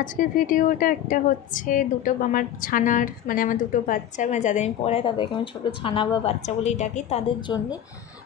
আজকের ভিডিওটা একটা হচ্ছে দুটো আমার ছানার মানে আমার দুটো বাচ্চা মানে যাদের আমি পড়াই তাদেরকে আমি ছোটো ছানা বা বাচ্চা বলেই ডাকি, তাদের জন্যে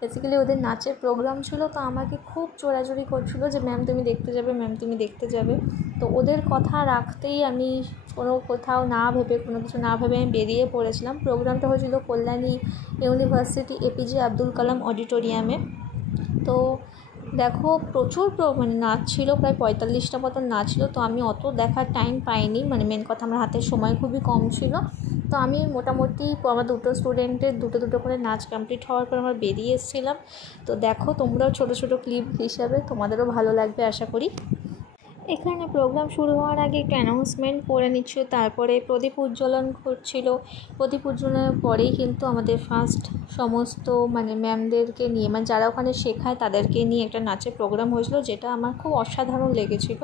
বেসিক্যালি ওদের নাচের প্রোগ্রাম ছিল। তো আমাকে খুব চোরাচুরি করছিলো যে ম্যাম তুমি দেখতে যাবে, ম্যাম তুমি দেখতে যাবে। তো ওদের কথা রাখতেই আমি কোথাও না ভেবে কোনো কিছু না ভেবে আমি বেরিয়ে পড়েছিলাম। প্রোগ্রামটা হয়েছিল কল্যাণী ইউনিভার্সিটি এপিজে আব্দুল কালাম অডিটোরিয়ামে। তো দেখো প্রচুর মানে নাচ ছিল, প্রায় 45টা মতন নাচ ছিল। তো আমি অত দেখার টাইম পাইনি, মানে মেন কথা আমার হাতের সময় খুবই কম ছিল। তো আমি মোটামুটি আমার দুটো স্টুডেন্টের দুটো করে নাচ কমপ্লিট হওয়ার পর আমরা বেরিয়ে এসেছিলাম। তো দেখো তোমরাও ছোটো ছোটো ক্লিপ হিসাবে তোমাদেরও ভালো লাগবে আশা করি। এখানে প্রোগ্রাম শুরু হওয়ার আগে একটু অ্যানাউন্সমেন্ট করে নিচ্ছিল, তারপরে প্রদীপ উজ্জ্বলন করছিল। প্রদীপ উজ্জ্বলনের পরেই কিন্তু আমাদের ফার্স্ট সমস্ত মানে ম্যামদেরকে নিয়ে মানে যারা ওখানে শেখায় তাদেরকে নিয়ে একটা নাচের প্রোগ্রাম হয়েছিল, যেটা আমার খুব অসাধারণ লেগেছিল।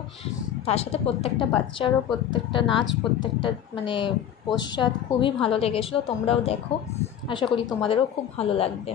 তার সাথে প্রত্যেকটা বাচ্চারও প্রত্যেকটা নাচ প্রত্যেকটা মানে পোশাক খুবই ভালো লেগেছিলো। তোমরাও দেখো, আশা করি তোমাদেরও খুব ভালো লাগবে।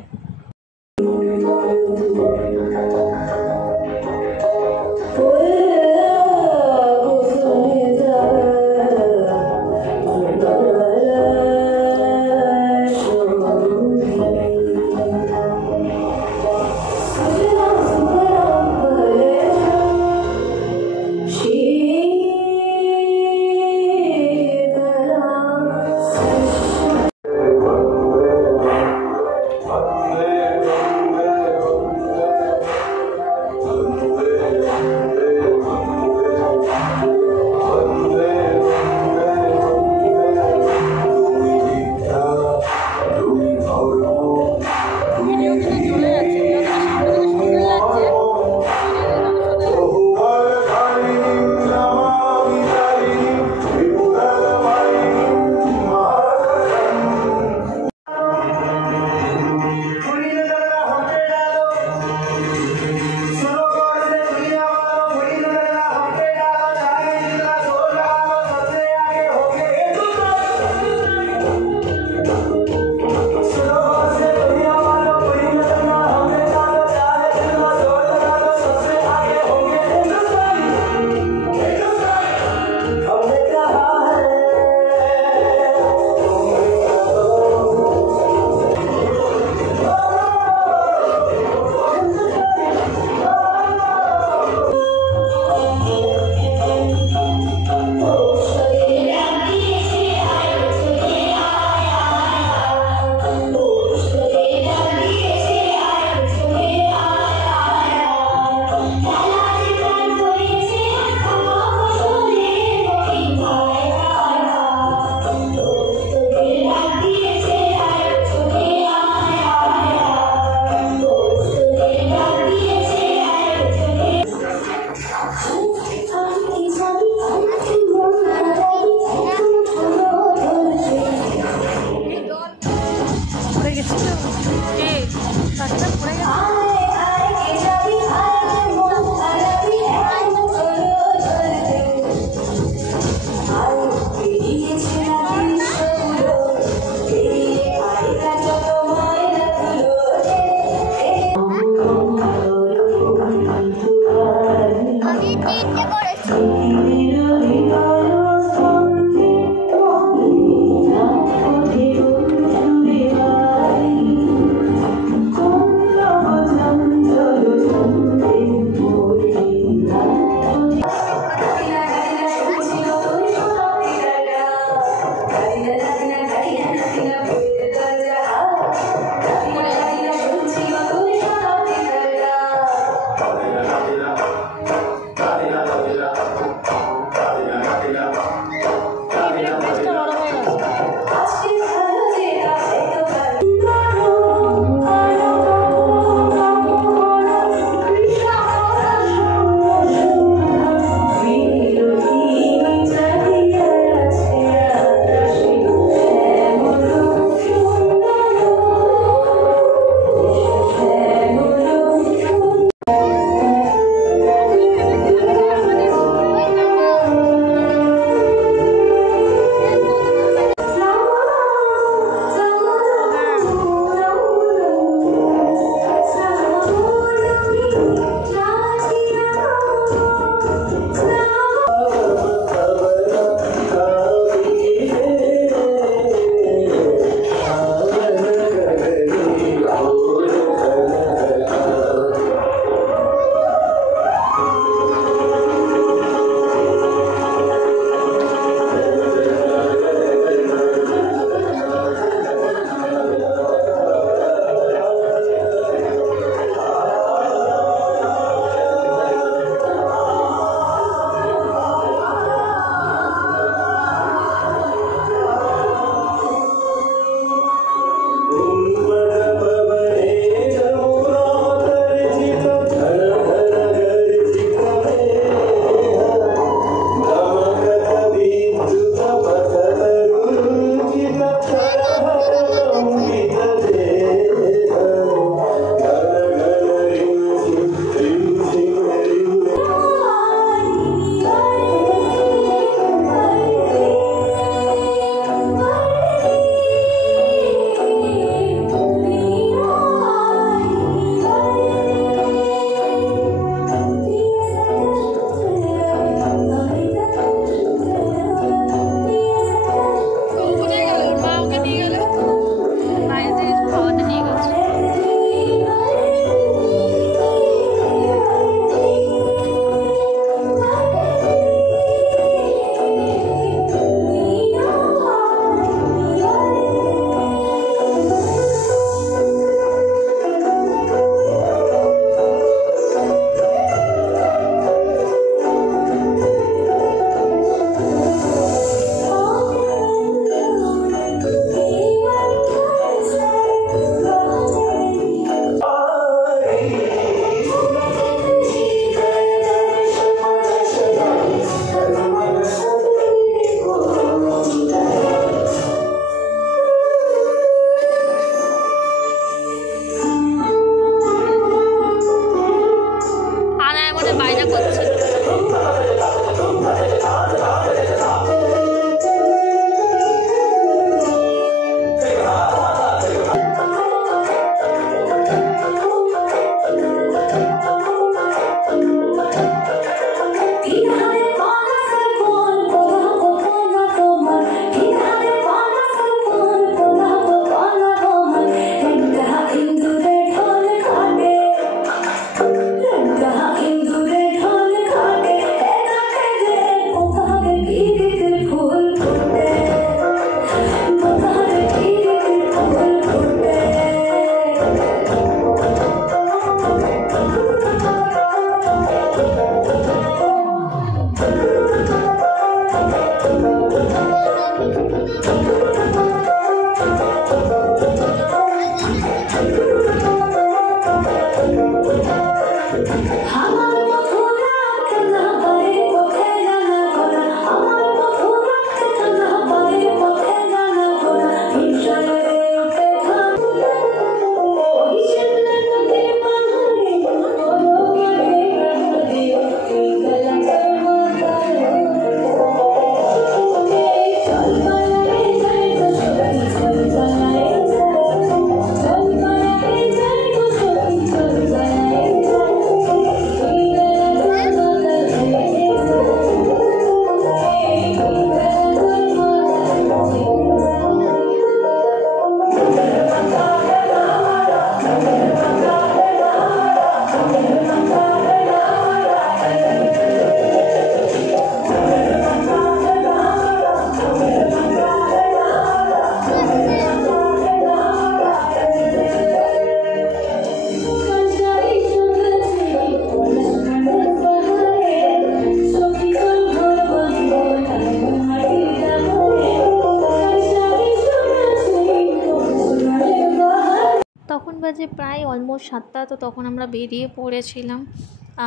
তখন বাজে প্রায় অলমোস্ট 7টা। তো তখন আমরা বেরিয়ে পড়েছিলাম,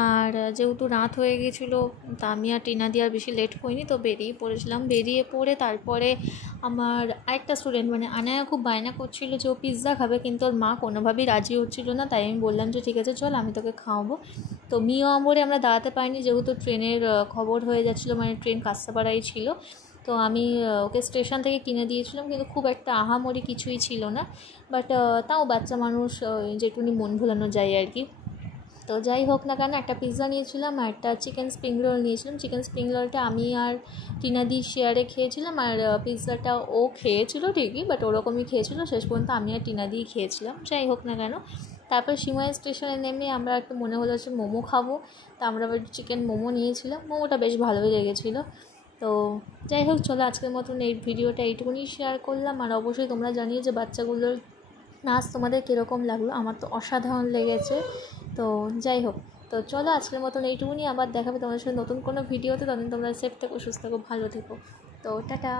আর যেহেতু রাত হয়ে গেছিলো তা আমি আর টিনা দিয়ে আর বেশি লেট হয়নি, তো বেরিয়ে পড়েছিলাম। বেরিয়ে পড়ে তারপরে আমার আরেকটা স্টুডেন্ট মানে আনায়া খুব বায়না করছিলো যে ও পিৎজা খাবে, কিন্তু ওর মা কোনোভাবেই রাজি হচ্ছিলো না। তাই আমি বললাম যে ঠিক আছে চল, আমি তোকে খাওয়াবো। তো মিও আমরে আমরা দাঁড়াতে পারিনি, যেহেতু ট্রেনের খবর হয়ে যাচ্ছিলো, মানে ট্রেন কাঁচরাপাড়ায় ছিল। তো আমি ওকে স্টেশন থেকে কিনে দিয়েছিলাম, কিন্তু খুব একটা আহামরি কিছুই ছিল না। বাট তাও বাচ্চা মানুষ যেটুকুনি মন ভোলানো যায় আর কি। তো যাই হোক না কেন, একটা পিৎজা নিয়েছিলাম আর একটা চিকেন স্প্রিং রোল নিয়েছিলাম। চিকেন স্প্রিং রোলটা আমি আর টিনা দি শেয়ারে খেয়েছিলাম, আর পিৎজাটা ও খেয়েছিল ঠিকই, বাট ওরকমই খেয়েছিল। শেষ পর্যন্ত আমি আর টিনা দিই খেয়েছিলাম। যাই হোক না কেন, তারপর সিমাই স্টেশনে নেমে আমরা একটু মনে হলো যে মোমো খাবো, তো আমরা আবার চিকেন মোমো নিয়েছিলাম। মোমোটা বেশ ভালোই লেগেছিলো। তো যাই হোক, চলো আজকের মতন এই ভিডিওটা এইটুকুনি শেয়ার করলাম। আর অবশ্যই তোমরা জানিয়ে যে বাচ্চাগুলোর নাচ তোমাদের কীরকম লাগলো। আমার তো অসাধারণ লেগেছে। তো যাই হোক, তো চলো আজকের মতন এইটুকুনি, আবার দেখাবে তোমাদের সাথে নতুন কোনো ভিডিওতে। তখন তোমরা সেফ থেকো, সুস্থ থেকো, ভালো থেকো। তো টাটা।